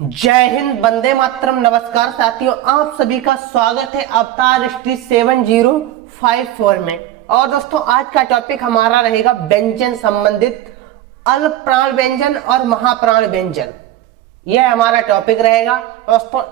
जय हिंद, वंदे मातरम। नमस्कार साथियों, आप सभी का स्वागत है अवतार हिस्ट्री 7054 में। और दोस्तों, आज का टॉपिक हमारा रहेगा व्यंजन संबंधित अल्प प्राण व्यंजन और महाप्राण व्यंजन। यह हमारा टॉपिक रहेगा। दोस्तों,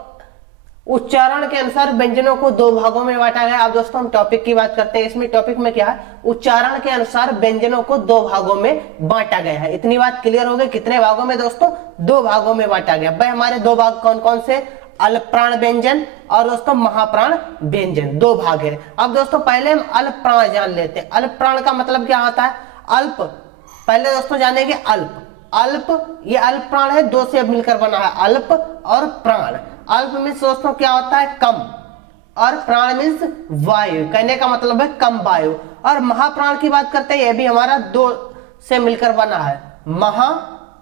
उच्चारण के अनुसार व्यंजनों को दो भागों में बांटा गया। अब दोस्तों, हम टॉपिक की बात करते हैं। इसमें टॉपिक में क्या है, उच्चारण के अनुसार व्यंजनों को दो भागों में बांटा गया है। इतनी बात क्लियर हो गई। कितने भागों में दोस्तों? दो भागों में बांटा गया। भाई, हमारे दो भाग कौन कौन से? अल्प प्राण व्यंजन और दोस्तों महाप्राण व्यंजन, दो भाग है। अब दोस्तों, पहले हम अल्प प्राण जान लेते हैं। अल्प प्राण का मतलब क्या होता है? अल्प, पहले दोस्तों जानेंगे अल्प। अल्प, ये अल्प प्राण है, दो से मिलकर बना है, अल्प और प्राण। अल्प मीन्स दोस्तों क्या होता है? कम, और प्राण मीन्स वायु। कहने का मतलब है कम वायु। और महाप्राण की बात करते हैं, यह भी हमारा दो से मिलकर बना है, महा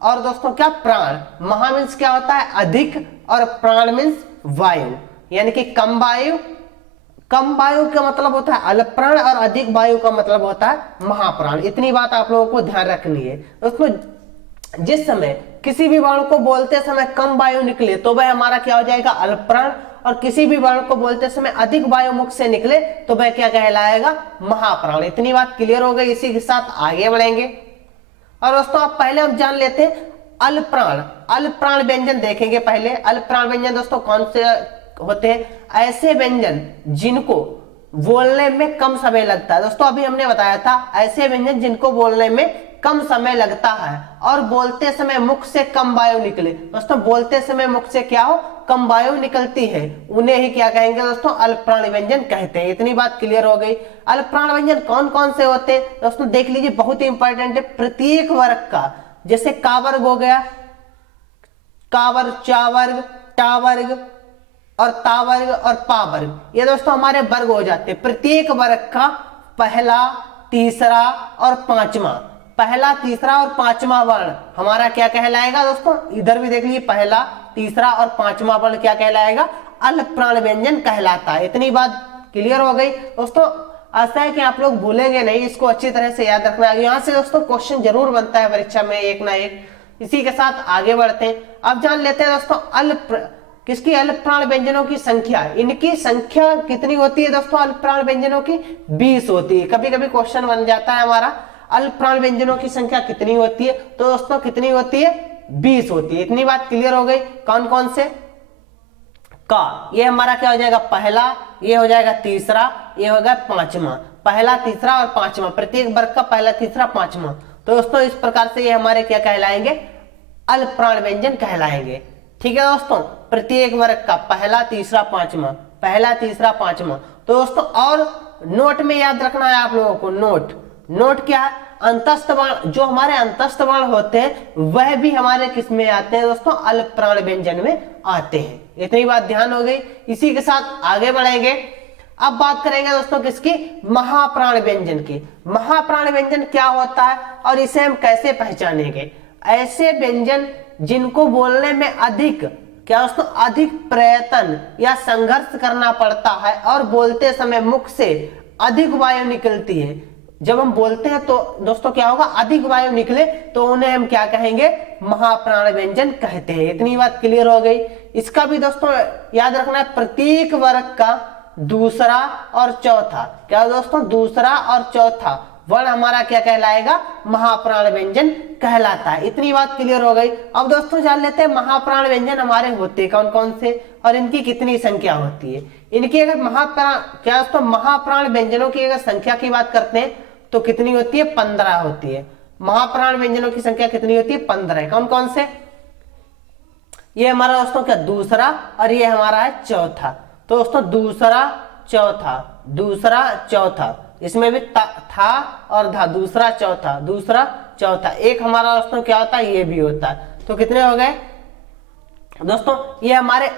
और दोस्तों क्या? प्राण। महा मीन्स क्या होता है? अधिक, और प्राण मीन्स वायु, यानी कि कम वायु। कम वायु का मतलब होता है अल्प प्राण, और अधिक वायु का मतलब होता है महाप्राण। इतनी बात आप लोगों को ध्यान रखनी है दोस्तों। जिस समय किसी भी वर्ण को बोलते समय कम वायु निकले तो वह हमारा क्या हो जाएगा? अल्प प्राण। और किसी भी वर्ण को बोलते समय अधिक वायु मुख से निकले तो वह क्या कहलाएगा? महाप्राण। इतनी बात क्लियर हो गई। इसी के साथ आगे बढ़ेंगे। और दोस्तों, अब पहले हम जान लेते हैं अल्प प्राण। अल्प प्राण व्यंजन देखेंगे पहले। अल्प प्राण व्यंजन दोस्तों कौन से होते हैं? ऐसे व्यंजन जिनको बोलने में कम समय लगता है। दोस्तों, अभी हमने बताया था ऐसे व्यंजन जिनको बोलने में कम समय लगता है और बोलते समय मुख से कम वायु निकले। दोस्तों, बोलते समय मुख से क्या हो? कम वायु निकलती है, उन्हें ही क्या कहेंगे दोस्तों? अल्प प्राण व्यंजन कहते हैं। इतनी बात क्लियर हो गई। अल्प प्राण व्यंजन कौन कौन से होते हैं दोस्तों? देख लीजिए, बहुत ही इंपॉर्टेंट है। प्रत्येक वर्ग का, जैसे का वर्ग हो गया, का वर्ग, चा वर्ग, टा वर्ग और ता वर्ग और पा वर्ग, ये दोस्तों हमारे वर्ग हो जाते हैं। प्रत्येक वर्ग का पहला, तीसरा और पांचवा, पहला, तीसरा और पांचवा वर्ण हमारा क्या कहलाएगा दोस्तों? इधर भी देख लीजिए, पहला, तीसरा और पांचवा वर्ण क्या कहलाएगा? अल्प प्राण व्यंजन कहलाता है। इतनी बात क्लियर हो गई दोस्तों। आशा है कि आप लोग भूलेंगे नहीं, इसको अच्छी तरह से याद रखना है। यहाँ से दोस्तों क्वेश्चन जरूर बनता है परीक्षा में, एक ना एक। इसी के साथ आगे बढ़ते हैं। अब जान लेते हैं दोस्तों किसकी? अल्प प्राण व्यंजनों की संख्या। इनकी संख्या कितनी होती है दोस्तों? अल्प प्राण व्यंजनों की 20 होती है। कभी कभी क्वेश्चन बन जाता है हमारा, अल्प प्राण व्यंजनों की संख्या कितनी होती है? तो दोस्तों कितनी होती है? 20 होती है। इतनी बात क्लियर हो गई। कौन कौन से? का, ये हमारा क्या हो जाएगा? पहला, ये हो जाएगा तीसरा, ये होगा पांचवा। पहला, तीसरा और पांचवा, प्रत्येक वर्ग का पहला, तीसरा, पांचवा। तो दोस्तों इस प्रकार से ये हमारे क्या कहलाएंगे? अल्प प्राण व्यंजन कहलाएंगे। ठीक है दोस्तों, प्रत्येक वर्ग का पहला, तीसरा, पांचवा, पहला, तीसरा, पांचवा। तो दोस्तों, और नोट में याद रखना है आप लोगों को। नोट क्या है? अंतस्थ वर्ण, जो हमारे अंतस्थ वर्ण होते हैं वह भी हमारे किस में आते हैं दोस्तों? अल्प प्राण व्यंजन में आते हैं। इतनी बात ध्यान हो गई। इसी के साथ आगे बढ़ेंगे। अब बात करेंगे दोस्तों किसकी? महाप्राण व्यंजन की। महाप्राण व्यंजन क्या होता है और इसे हम कैसे पहचानेंगे? ऐसे व्यंजन जिनको बोलने में अधिक क्या दोस्तों? अधिक प्रयत्न या संघर्ष करना पड़ता है और बोलते समय मुख से अधिक वायु निकलती है। जब हम बोलते हैं तो दोस्तों क्या होगा? अधिक वायु निकले तो उन्हें हम क्या कहेंगे? महाप्राण व्यंजन कहते हैं। इतनी बात क्लियर हो गई। इसका भी दोस्तों याद रखना है, प्रत्येक वर्ग का दूसरा और चौथा, क्या दोस्तों? दूसरा और चौथा वर्ण हमारा क्या कहलाएगा? महाप्राण व्यंजन कहलाता है। इतनी बात क्लियर हो गई। अब दोस्तों जान लेते हैं महाप्राण व्यंजन हमारे होते कौन कौन से और इनकी कितनी संख्या होती है। इनकी अगर महाप्राण व्यंजनों की अगर संख्या की बात करते हैं तो कितनी होती है? 15 होती है। महाप्राण व्यंजनों की संख्या कितनी होती है? 15। कौन कौन से? ये हमारा दोस्तों क्या? दूसरा, और ये हमारा है चौथा। तो दोस्तों दूसरा, चौथा, दूसरा, चौथा, इसमें भी था और धा, दूसरा, चौथा, दूसरा, चौथा। एक हमारा दोस्तों क्या होता है? ये भी होता है। तो कितने हो गए दोस्तों? ये हमारे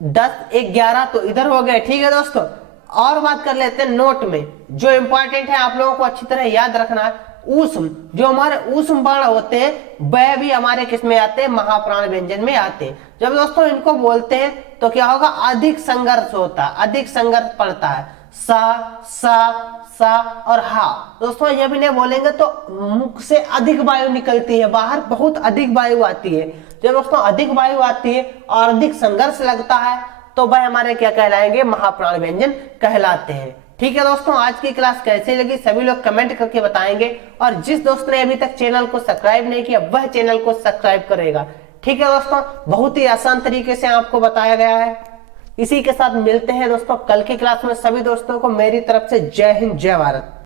10, 11 तो इधर हो गए। ठीक है दोस्तों, और बात कर लेते हैं नोट में। जो इंपॉर्टेंट है आप लोगों को अच्छी तरह याद रखना है, ऊष्म, जो हमारे ऊष्म वर्ण होते हैं वह भी हमारे किस में आते हैं? महाप्राण व्यंजन में आते हैं। जब दोस्तों इनको बोलते हैं तो क्या होगा? अधिक संघर्ष होता है, अधिक संघर्ष पड़ता है। सा सा सा और हा। दोस्तों ये भी नहीं बोलेंगे तो मुख से अधिक वायु निकलती है बाहर, बहुत अधिक वायु आती है। जब दोस्तों अधिक वायु आती है और अधिक संघर्ष लगता है तो वह हमारे क्या कहलाएंगे, महाप्राण व्यंजन कहलाते हैं। ठीक है दोस्तों, आज की क्लास कैसी लगी सभी लोग कमेंट करके बताएंगे, और जिस दोस्त ने अभी तक चैनल को सब्सक्राइब नहीं किया वह चैनल को सब्सक्राइब करेगा। ठीक है दोस्तों, बहुत ही आसान तरीके से आपको बताया गया है। इसी के साथ मिलते हैं दोस्तों कल की क्लास में। सभी दोस्तों को मेरी तरफ से जय हिंद, जय भारत।